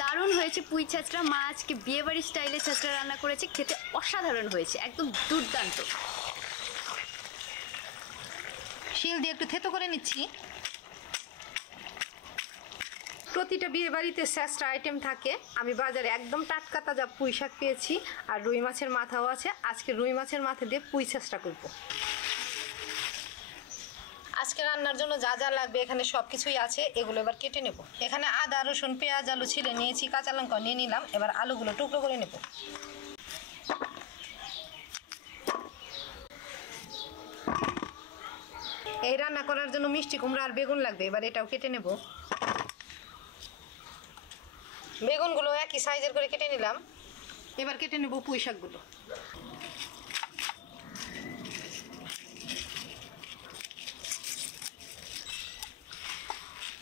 দারুণ হয়েছে পুঁই ছাঁচড়া। মা আজকে বিয়েবাড়ির স্টাইলে ছাঁচড়া রান্না করেছে, খেতে অসাধারণ হয়েছে, একদম দুর্দান্ত। শিল দিয়ে একটু থেতো করে নিচ্ছি। প্রতিটা বিয়ে বাড়িতে ছাঁচড়া আইটেম থাকে। আমি বাজারে একদম টাটকা তাজা পুঁই শাক পেয়েছি, আর রুই মাছের মাথাও আছে। আজকে রুই মাছের মাথা দিয়ে পুঁই ছাঁচড়া করবো। আজকে রান্নার জন্য যা যা লাগবে এখানে সব কিছুই আছে, এগুলো এবার কেটে নেব। এখানে আদা রসুন পেঁয়াজ আলু ছিলে নিয়েছি, কাঁচা লঙ্কা নিয়ে নিলাম। এবার আলুগুলো টুকরো করে নেব। এই রান্না করার জন্য মিষ্টি কুমড়া আর বেগুন লাগবে, এবার এটাও কেটে নেব। বেগুনগুলো একই সাইজের করে কেটে নিলাম। এবার কেটে নেব পুঁই শাকগুলো।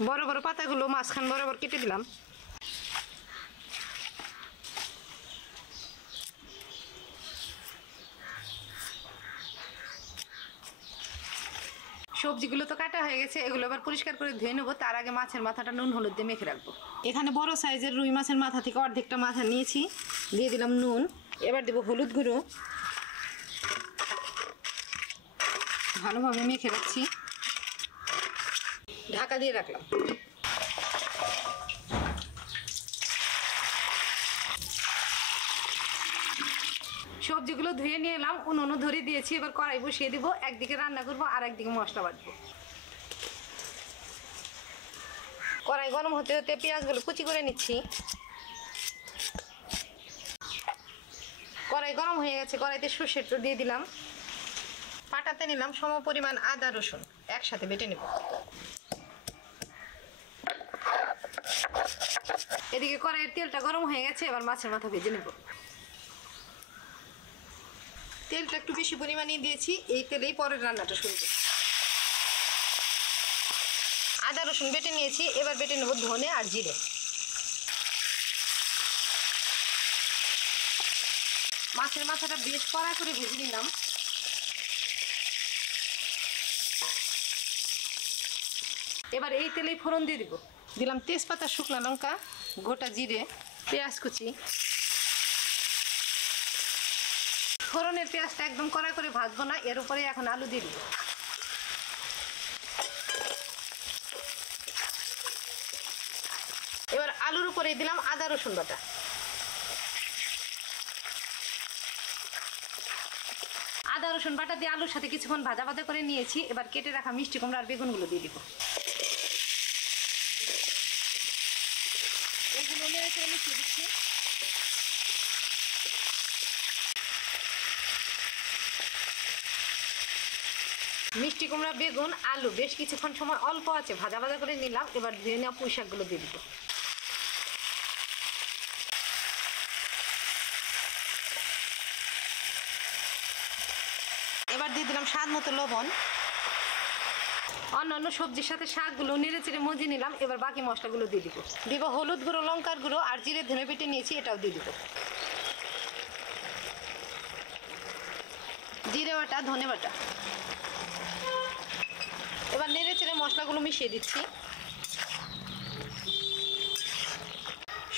বড় বড় পাতাগুলো মাঝখান বরাবর কেটে দিলাম। সবজিগুলো তো কাটা হয়ে গেছে, এগুলো আবার পরিষ্কার করে ধুয়ে নেবো। তার আগে মাছের মাথাটা নুন হলুদ দিয়ে মেখে রাখবো। এখানে বড় সাইজের রুই মাছের মাথা থেকে অর্ধেকটা মাথা নিয়েছি, দিয়ে দিলাম নুন। এবার দেবো হলুদ গুঁড়ো, ভালোভাবে মেখে রাখছি। ঢাকা দিয়ে রাখলাম। সবজিগুলো ধুয়ে নিয়ে এলাম, উনুন ধরে দিয়েছি। এবার কড়াই বসিয়ে দিব, একদিকে রান্না করবো আর একদিকে মশলা বাটবো। কড়াই গরম হতে হতে পেঁয়াজগুলো কুচি করে নিচ্ছি। কড়াই গরম হয়ে গেছে, কড়াইতে সর্ষের তেল দিয়ে দিলাম। পাটাতে নিলাম সম পরিমাণ আদা রসুন, একসাথে বেটে নেব। এদিকে কড়াইয়ের তেলটা গরম হয়ে গেছে, এবার মাছের মাথা ভেজে নেব। তেলটা একটু বেশি পরিমাণে দিয়েছি, এই তেলেই পরের রান্নাটা শুরু করব। আদা রসুন বেটে নিয়েছি, এবার বেটে নেব ধনে আর জিরে। মাছের মাথাটা বেশ কড়া করে ভেজে নিলাম। এবার এই তেলেই ফোড়ন দিয়ে দিব। দিলাম তেজপাতা, শুকনো লঙ্কা, গোটা জিরে, পেঁয়াজ কুচি। ফোড়নের পেঁয়াজটা একদম কড়া করে ভাজবো না, এর উপরে এখন আলু দিয়ে দিব। এবার আলুর উপরে দিলাম আদা রসুন বাটা। আদা রসুন বাটা দিয়ে আলুর সাথে কিছুক্ষণ ভাজা ভাজা করে নিয়েছি। এবার কেটে রাখা মিষ্টি কুমড়া আর বেগুনগুলো দিয়ে দিব। এগুলো নেড়ে চেড়ে মিশিয়ে দিচ্ছি। মিষ্টি কুমড়া বেগুন আলু বেশ কিছুক্ষণ সময় অল্প আছে ভাজা ভাজা করে নিলাম। এবার ধুয়ে নেওয়া পুঁই শাকগুলো দিয়ে দিব। এবার দিয়ে দিলাম স্বাদ মতো লবণ। অন্যান্য সবজির সাথে শাকগুলো নেড়ে চেড়ে মজিয়ে নিলাম। এবার বাকি মশলাগুলো দিয়ে দিব। হলুদ গুঁড়ো, লঙ্কার গুঁড়ো আর জিরে ধনে বেটে নিয়েছি, এটাও দিয়ে দিব। জিরে বাটা, ধনে বাটা। এবার নেড়ে চেড়ে মশলাগুলো মিশিয়ে দিচ্ছি।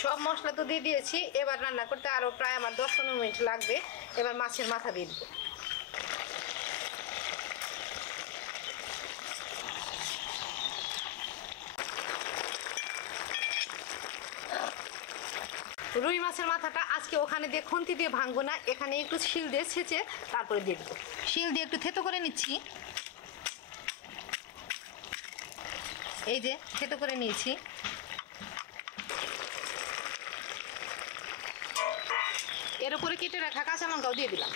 সব মশলা তো দিয়ে দিয়েছি। এবার রান্না করতে আরও প্রায় আমার 10-15 মিনিট লাগবে। এবার মাছের মাথা দিয়ে দিব। রুই মাছের মাথাটা আজকে ওখানে দিয়ে খুন্তি দিয়ে ভাঙবো না, এখানে একটু শিল দিয়ে ছেঁচে তারপরে দিয়ে দেবো। শিল দিয়ে একটু থেতো করে নিচ্ছি। এই যে থেতো করে নিয়েছি। এর উপরে কেটে রাখা কাঁচা লঙ্কাও দিয়ে দিলাম।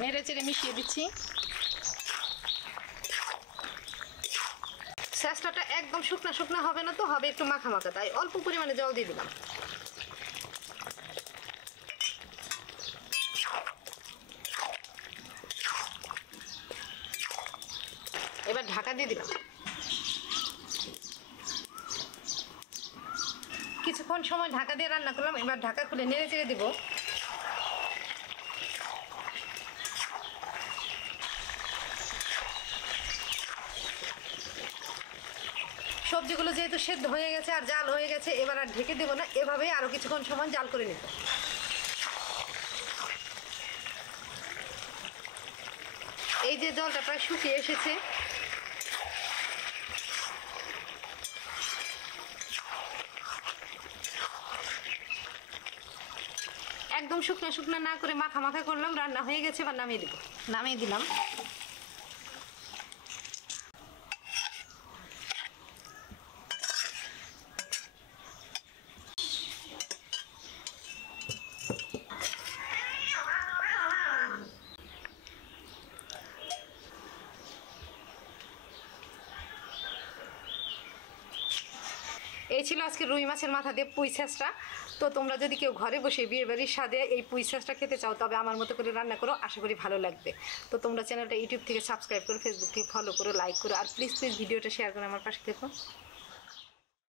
নেড়ে চেড়ে মিশিয়ে দিচ্ছি। ছাঁচড়াটা একদম শুকনা শুকনা হবে না, তো হবে একটু মাখা মাখা, তাই অল্প পরিমাণে জল দিয়ে দিলাম। এবার ঢাকা দিয়ে দিলাম। কিছুক্ষণ সময় ঢাকা দিয়ে রান্না করলাম। এবার ঢাকা খুলে নেড়ে চেড়ে দিব। সবজিগুলো যেহেতু সেদ্ধ হয়ে গেছে আর জাল হয়ে গেছে, এবার আর ঢেকে দেবো না, এভাবেই আরও কিছুক্ষণ সময় জাল করে নেব। এই যে জলটা প্রায় শুকিয়ে এসেছে, একদম শুকনো শুকনো না করে মাখা মাখা করলাম, রান্না হয়ে গেছে, এবার নামিয়ে দিব। নামিয়ে দিলাম। এই ছিল আজকে রুই মাছের মাথা দিয়ে পুঁই শাঁসটা। তো তোমরা যদি কেউ ঘরে বসে বিয়ে বাড়ির স্বাদে এই পুঁই শাঁসটা খেতে চাও, তবে আমার মতো করে রান্না করো, আশা করি ভালো লাগবে। তো তোমরা চ্যানেলটা ইউটিউব থেকে সাবস্ক্রাইব করো, ফেসবুক থেকে ফলো করো, লাইক করো, আর প্লিজ ভিডিওটা শেয়ার করে আমার পাশে দেখো।